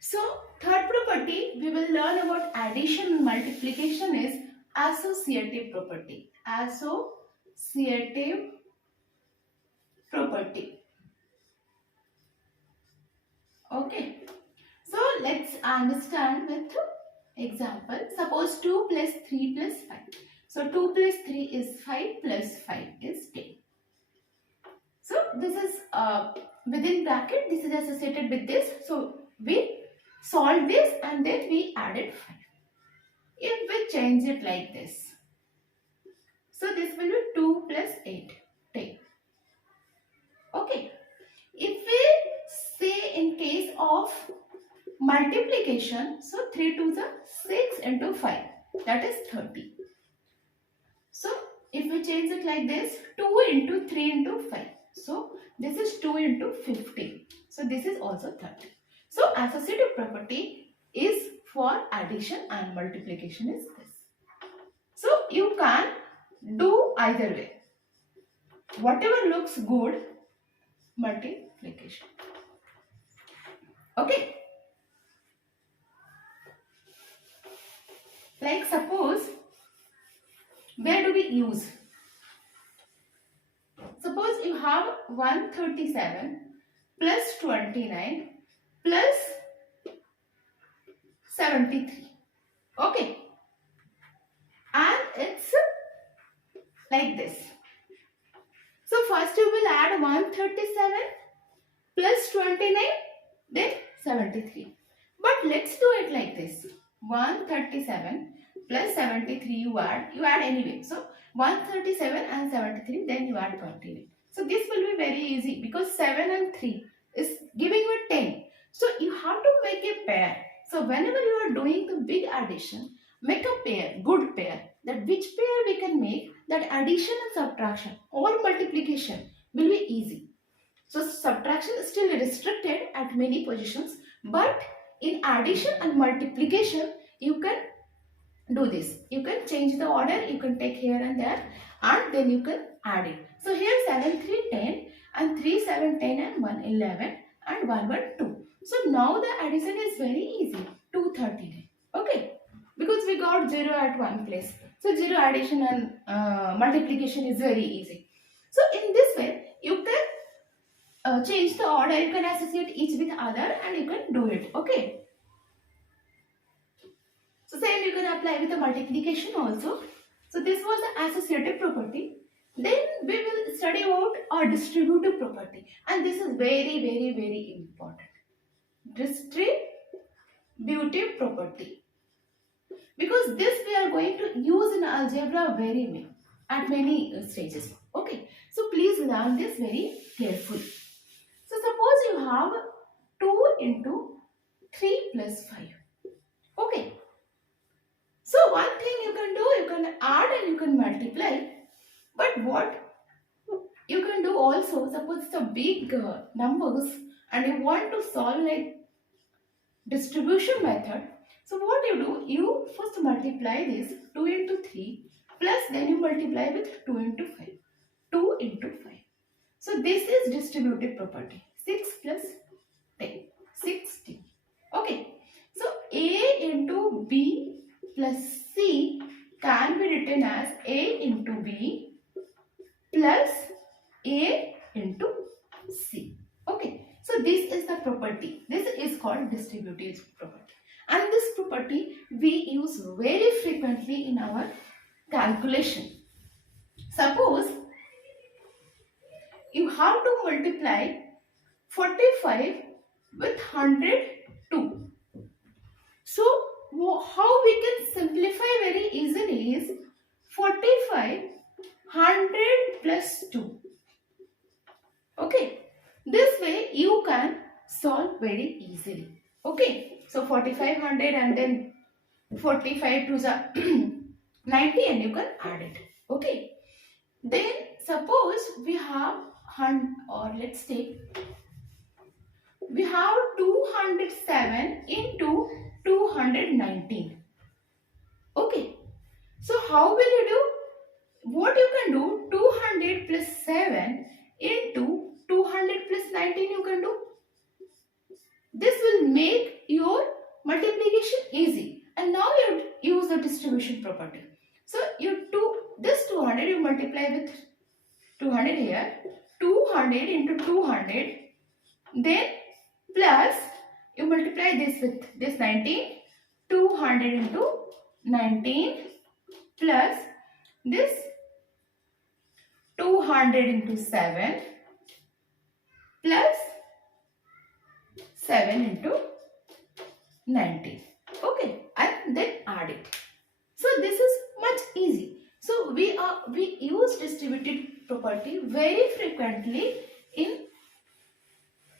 So third property we will learn about addition and multiplication is associative property. Associative property. Okay. So let's understand with example. Suppose 2 plus 3 plus 5. So 2 plus 3 is 5 plus 5 is 10. So this is within bracket, this is associated with this. So we solve this and then we added 5. If we change it like this, so this will be 2 plus 8, 10. Okay. If we say in case of multiplication, so 3 2s are 6 into 5, that is 30. So if we change it like this, 2 into 3 into 5. So this is 2 into 50. So this is also 30. So associative property is for addition and multiplication is this. So you can do either way. Whatever looks good, multiplication. Okay. Like suppose, where do we use? Suppose you have 137 plus 29 plus 73. Okay. And it's like this. So first you will add 137 plus 29 then 73. But let's do it like this. 137 plus 73 you add anyway. So 137 and 73 then you add 29. So this will be very easy because 7 and 3 is giving you 10. So you have to make a pair. So whenever you are doing the big addition, make a pair, good pair. That which pair we can make, that addition and subtraction or multiplication will be easy. So subtraction is still restricted at many positions, but in addition and multiplication you can do this. You can change the order, you can take here and there and then you can add it. So here 7 3 10 and 3 7 10 and 1 11 and 1 1 2. So now the addition is very easy, 239. Okay, because we got 0 at one place. So 0 addition and multiplication is very easy. So in this way you can change the order, you can associate each with other and you can do it. Okay. So same you can apply with the multiplication also. So this was the associative property. Then we will study about our distributive property, and this is very important. Distributive property, because this we are going to use in algebra very well at many stages. Okay, so please learn this very carefully. So suppose you have 2 into 3 plus 5. Okay. So one thing you can do, you can add and you can multiply. But what you can do also, suppose it's a big numbers and you want to solve like distribution method. So what you do, you first multiply this 2 into 3 plus then you multiply with 2 into 5. 2 into 5. So this is distributive property. 6 plus 10. 16. Okay. So A into B plus C can be written as A into B plus A into C. Okay. So this is the property. This is called distributive property. And this property we use very frequently in our calculation. Suppose you have to multiply 45 with 102. So how we can simplify very easily is 45 100 plus 2. Okay, this way you can solve very easily. Okay, so 4500 and then 45 to the 90 and you can add it. Okay, then suppose we have or let's take we have 207 into 219. Okay, so how will you do? What you can do, 200 plus 7 into 200 plus 19 you can do. This will make your multiplication easy. And now you use the distribution property. So this 200 you multiply with 200 here, 200 into 200, then plus you multiply this with this 19, 200 into 19 plus this 200 into 7 plus 7 into 19. Okay, and then add it. So this is much easy. So we use distributive property very frequently in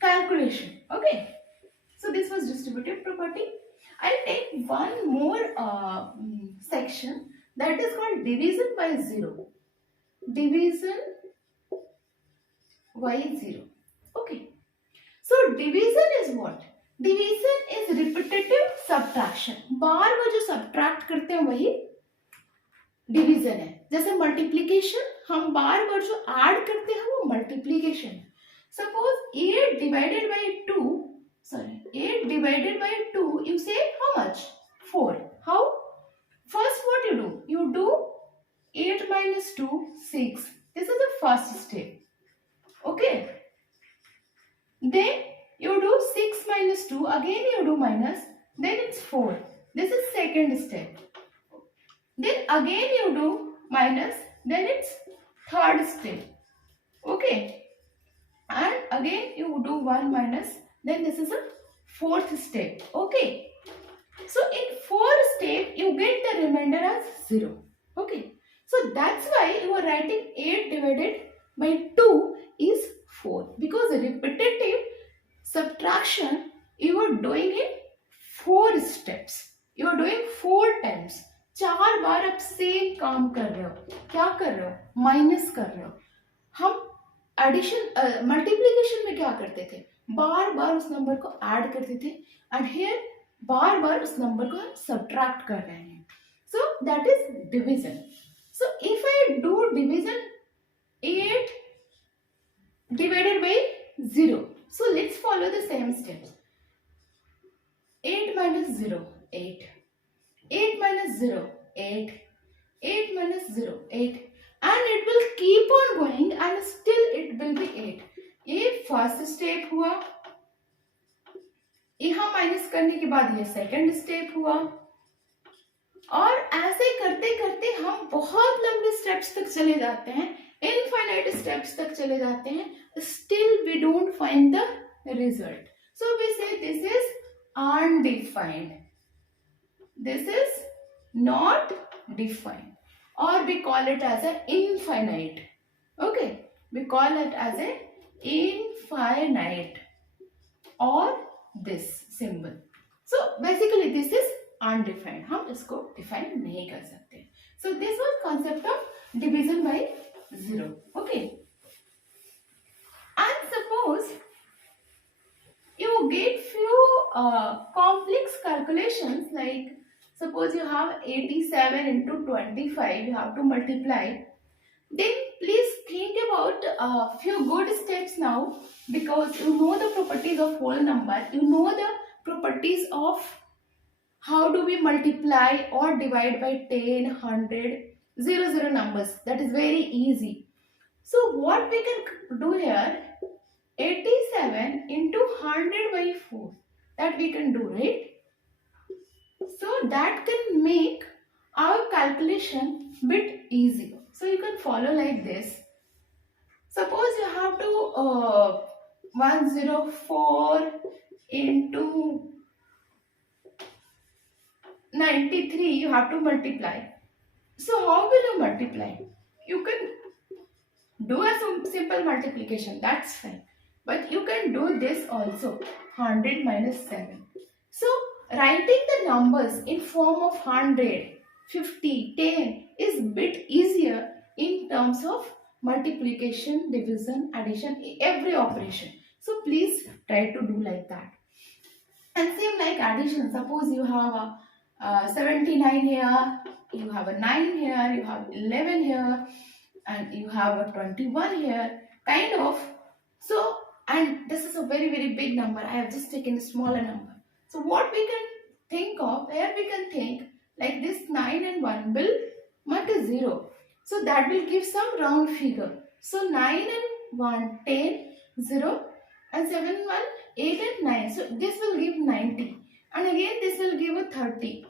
calculation. Okay. So this was distributive property. I'll take one more section, that is called division by 0. Division by 0. Okay. So division is what? Division is repetitive subtraction. बार बार जो subtract करते हैं वही division है. जैसे multiplication हम बार बार जो add करते हैं वो multiplication है. Suppose 8 divided by 2, you say how much? 4. How? First what you do? You do 8 minus 2, 6. This is the first step. Okay. Then you do 6 minus 2, again you do minus, then it's 4. This is second step. Then again you do minus, then it's third step. Okay. And again you do 1 minus, then this is a fourth step. Okay. So in fourth step you get the remainder as 0. Okay. So that's why you are writing 8 divided by 2 is 4. Because repetitive subtraction you are doing in 4 steps. You are doing 4 times. 4 बार आप same काम कर रहे हो. क्या कर रहे हो? Minus कर रहे हो. हम एडिशन मल्टीप्लिकेशन में क्या करते थे? बार बार उस नंबर को ऐड करते थे. एंड हियर बार बार उस नंबर को हम सब्ट्रैक्ट कर रहे हैं. So that is division. So if I do division 8 divided by 0. So let's follow the same steps. 8 minus 0, 8. 8 minus 0, 8. 8 minus 0, 8. And it will keep on going and still it will be 8. ये first step हुआ. यहाँ minus करने के बाद ये second step हुआ. और ऐसे करते करते हम बहुत लंबे स्टेप्स तक चले जाते हैं. इनफाइनाइट स्टेप्स तक चले जाते हैं. Still we don't find the result. So we say this is undefined. This is not defined. Or we call it as an infinite. Okay. We call it as an infinite. Or this symbol. So basically this is undefined. हम इसको define नहीं कर सकते. So this was concept of division by 0. Okay. And suppose you get few complex calculations, like suppose you have 87 into 25, you have to multiply. Then please think about a few good steps now, because you know the properties of whole number, you know the properties of how do we multiply or divide by 10, 100, 0 numbers. That is very easy. So what we can do here, 87 into 100 by 4, that we can do, right? So that can make our calculation bit easy. So you can follow like this. Suppose you have to 104 into 93, you have to multiply. So how will you multiply? You can do a simple multiplication, that's fine. But you can do this also, 100 minus 7. So writing the numbers in form of 100, 50, 10 is bit easier in terms of multiplication, division, addition, every operation. So please try to do like that. And same like addition, suppose you have a 79 here, you have a 9 here, you have 11 here, and you have a 21 here, kind of. So, and this is a very big number. I have just taken a smaller number. So what we can think of, here we can think like this 9 and 1 will multiply 0. So that will give some round figure. So 9 and 1, 10, 0 and 7 and 1, 8 and 9. So this will give 90 and again this will give a 30.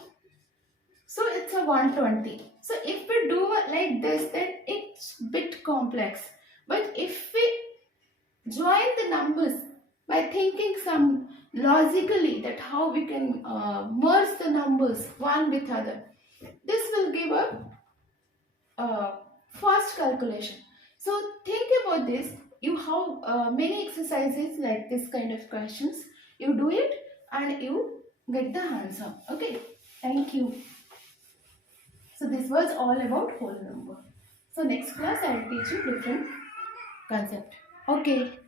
So it's a 120. So if we do like this, then it's bit complex. But if we join the numbers by thinking some logically that how we can merge the numbers one with other, this will give a fast calculation. So think about this. You have many exercises like this kind of questions. You do it and you get the answer. Okay. Thank you. So this was all about whole number. So next class I will teach you different concept. Okay.